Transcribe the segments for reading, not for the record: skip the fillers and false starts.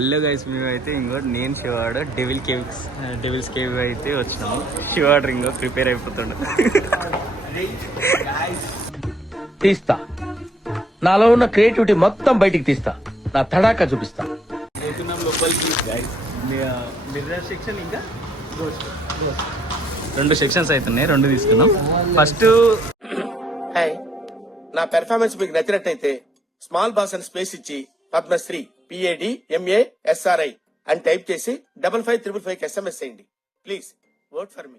Hello guys, మేమైతే ఇంకోటి నేను శివాడు డెవిల్స్ కేవ్ అయితే వచ్చినాము. శివాడు ఇంకో ప్రిపేర్ అయిపోతాడు. తీస్తా, నాలో ఉన్న క్రియేటివిటీ మొత్తం బయటికి తీస్తా, నా తడాకా చూపిస్తా. లోపలికి మిర్రర్ సెక్షన్ ఇంకా రెండు సెక్షన్స్ అవుతున్నాయి, రెండు తీసుకున్నాం. ఫస్ట్ నా పెర్ఫార్మెన్స్ మీకు నచ్చినట్టయితే స్మాల్ బాస్ అని స్పేస్ ఇచ్చి పద్మశ్రీ PADMASRI అని టైప్ చేసి 5555 SMS చేయండి ప్లీజ్. Work for me.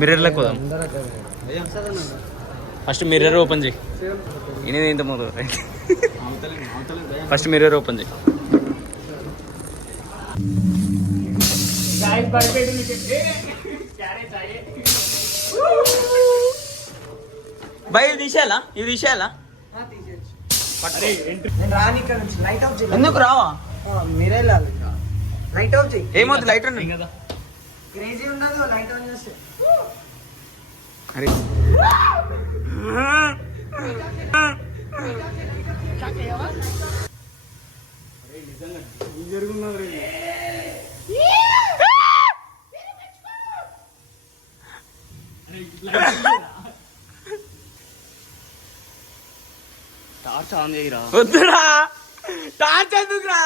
మిర్రర్లకు పోదాం. ఫస్ట్ మిర్రర్ ఓపెన్ చేయి. ఇది ఇంత మొదలు ఫస్ట్ మిర్రర్ ఓపెన్ చేయి. బయట తీసేయాలా? ఇవి తీసేయాలా? ఎందుకు రావా? మీరే లైట్ ఆఫ్ చేయి. ఏమవుతుంది? లైట్ ఉంది కదా, క్రేజీ ఉండదు. లైట్ ఆన్ చేస్తే టార్చ్ ఆన్ చేయరా. వద్దురా, టార్చ్ ఎందుకురా?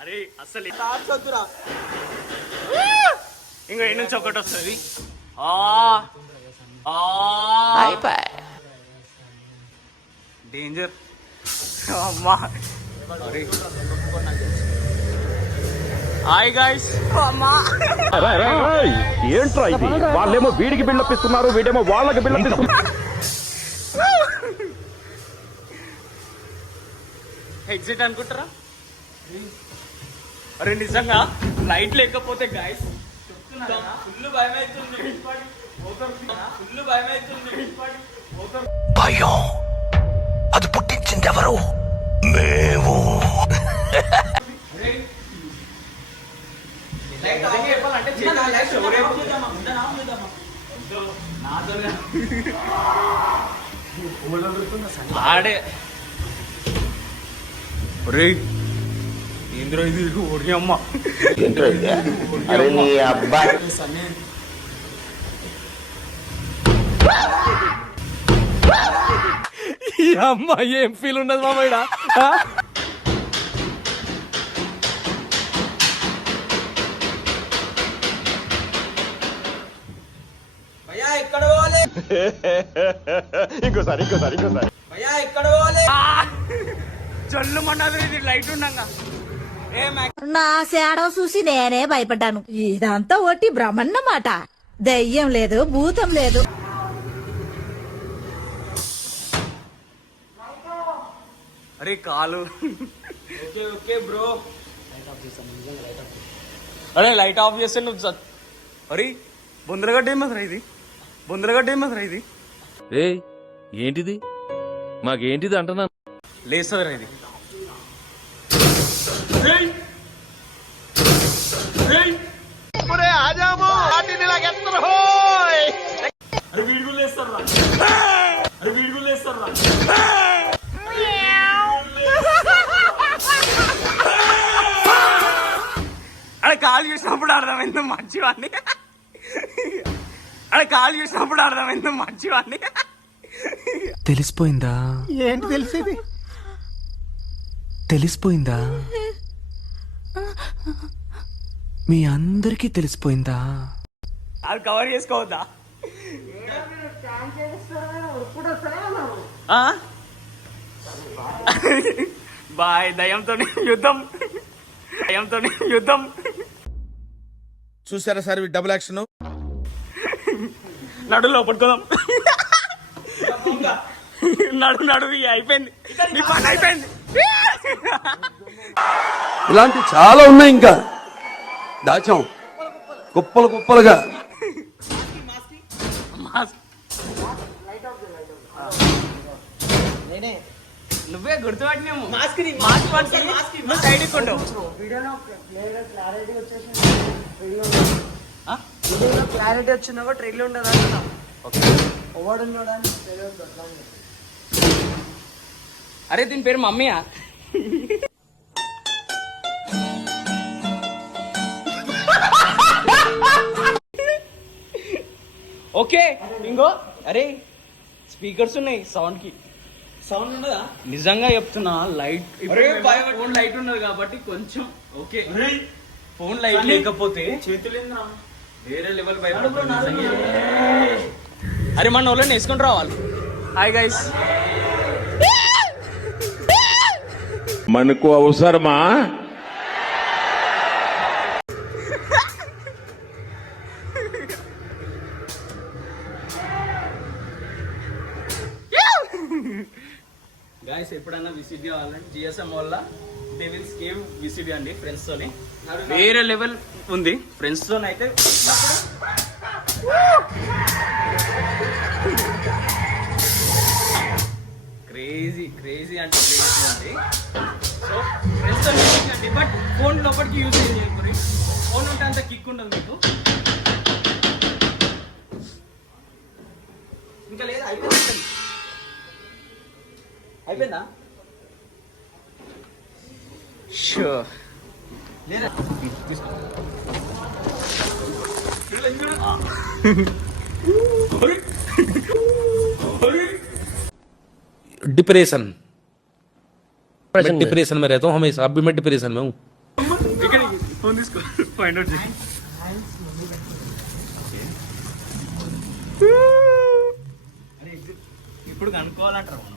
అరే అసలు టార్చ్ వద్దురా. ఇంకా ఎన్ని నుంచి ఒకటి వస్తుంది. డేంజర్ అమ్మా. Hi guys. అమ్మా ఏంట్రా ఇది? వాళ్ళేమో వీడికి బిల్డప్ ఇస్తున్నారు, వీడేమో వాళ్ళకి బిల్డప్ ఇస్తున్నారు. ఎగ్జిట్ అనుకుంటారా? అరే నిజంగా లైట్ లేకపోతే గైస్ ఫుల్ భయం అవుతుంది. భయం అది పుట్టించింది ఎవరు? మేము. ఆడే ఇంద్ర ఇది ఓడి అమ్మ. అరే నీ అబ్బాయి ఈ అమ్మ ఏం ఫీల్ ఉండదు మామయ్య. ఎక్కడ పోవాలి? ఇంకోసారి భయ్యా ఎక్కడ పోవాలి? జల్లు మన్నది ఇది లైట్ ఉండగా. నా సేడవ చూసి నేనే భయపడ్డాను. ఇదంతా ఒట్టి భ్రమన్నమాట. దయ్యం లేదు, భూతం లేదు. అరే కాలు. ఓకే బ్రో, అరే లైట్ ఆఫ్ చేస్తే నువ్వు. అరే బొందరగడ్డ ఏమదరా ఇది? ఏంటిది? మాకేంటిది అంటున్నా? లేసరా ఇది? అక్కడ కాలు చూసినప్పుడు అర్థమైంది మంచివాడిని. తెలిసిపోయిందా? ఏంటి తెలిసేది? తెలిసిపోయిందా? మీ అందరికీ తెలిసిపోయిందా? అది కవర్ చేసుకోవద్దా? బాయ్. దయ్యంతో యుద్ధం. చూసారా సార్ డబుల్ యాక్షన్? నడులో పట్టుకోదాం. నడు అయిపోయింది, నీ పని అయిపోయింది. ఇలాంటి చాలా ఉన్నాయి, ఇంకా దాచాం కుప్పలుగా. నువ్వే గుర్తుపట్టినాము. నువ్వు సైడ్ క్లారిటీ వచ్చిందో ట్రైల్ ఉండదు అంటున్నా. అరే దీని పేరు మమ్మీయా? ఓకే ఇంకో అరే స్పీకర్స్ ఉన్నాయి సౌండ్ ఉండదా నిజంగా చెప్తున్నా లైట్ ఫోన్ లైట్ ఉన్నది కాబట్టి కొంచెం ఓకే ఫోన్ లైట్ లేకపోతే చేతులు వేరే లెవెల్ భయపడుతుంది. అరే మన వాళ్ళని వేసుకొని రావాలి. హాయ్ గైస్, మనకు అవసరమా? గాయస్ ఎప్పుడైనా విసిట్ కావాలంటే జిఎస్ఎం వల్ల డెవిల్స్ కేవ్ విసిట్ అండి ఫ్రెండ్స్ తోని వేరే లెవెల్ ఉంది. ఫ్రెండ్స్ తో అయితే క్రేజీ క్రేజీ అంటే క్రేజీ ఉంది. సో ఫ్రెండ్స్ తో అండి, బట్ ఫోన్ లోపలికి యూజ్ చేయకూడదు. ఫోన్ ఉంటే అంత కిక్ ఉండదు మీకు. ఇంకా లేదా అయిపోయిందా? షూర్ లేదా डिप्रेशन मैं डिप्रेशन में रहता हूँ हमेशा. अब भी मैं डिप्रेशन में हूँ. ఇక్కడ ఫోన్ తీసుకో, ఫైండ్ అవుట్ చేయి. అరే ఇప్పుడు కనుక్కోవాలంటారు మనం.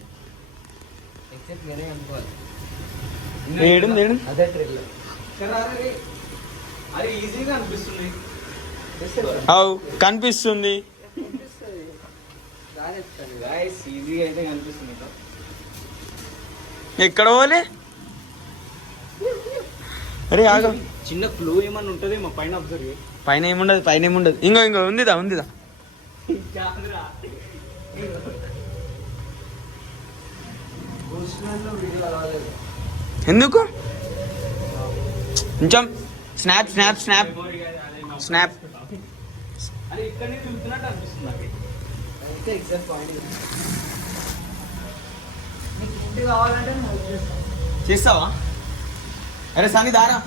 అరే ఈజీగా అనిపిస్తుంది. కనిపిస్తుంది ఈజీగా అయితే కనిపిస్తుంది. ఎక్కడ పోలే? అరే ఆగ, చిన్న క్లూ ఏమన్నా ఉంటుంది మా పైన అబ్జర్వ్. పైన ఏముండదు, పైన ఏముండదు. ఇంకో ఉందిదా ఉందిదా. ఎందుకు కొంచెం స్నాప్ స్నాప్ స్నాప్ స్నాప్. చేస్తావా? అరే సన్ని దారా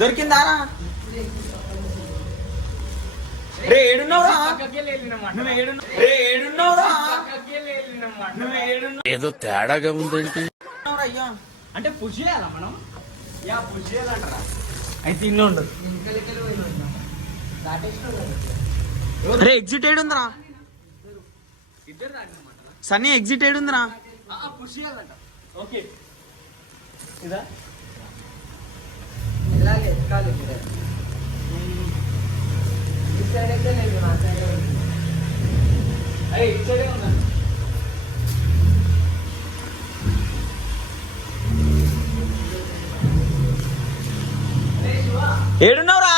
దొరికిందారా? రే ఏడున్నావురా? ఏదో తేడాగా ఉందేంటి? అయ్యా అంటే పుష్ చేయాలా మనం? యా పుష్ చేయాలంటారా? అయితే ఇన్నో ఉండదు. రే ఎగ్జిట్ ఏడు ఉందిరా? సన్నీ ఎగ్జిట్ ఏడు ఉందిరా? పుష్ చేయాలంట. ఓకే ఇదా ఇలాగే ఎక్కాలి. ఈ సైడ్ అయితే లేదు, నా సైడ్ అరే ఇటు సైడే ఉందా? ఏడున్నావురా?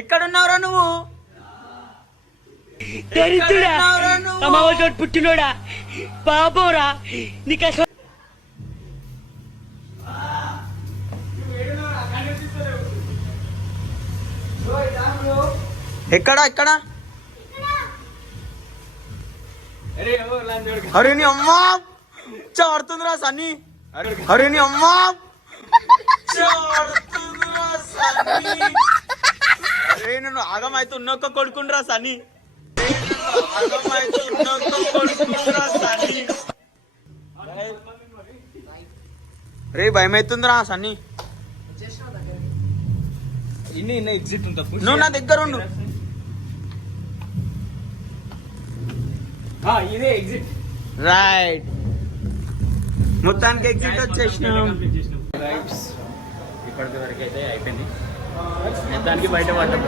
ఎక్కడున్నావురా నువ్వు? పుట్టినోడా బాబోరా నీకు అసలు ఎక్కడా ఎక్కడా? అరే నీ అమ్మా చాడుతుందిరా సన్నీ. అరే నీ అమ్మా చాడుతుందిరా సన్నీ. అరే నేను ఆగమైతే ఉన్నొక్క కొడుకుండ్రా సన్నీ. ఆగమైతే ఉన్నొక్క కొడుకుండ్రా సన్నీ. రే భయం అవుతుందిరా సన్నీ. ఇన్ని ఎగ్జిట్ ఉంటా. నువ్వు నా దగ్గర ఉండు. ఇదే ఎగ్జిట్. రైట్, మొత్తానికి ఎగ్జిట్ వచ్చేసినాం. ఇప్పటి వరకు అయితే అయిపోయింది. మొత్తానికి బయట పడ్డాం.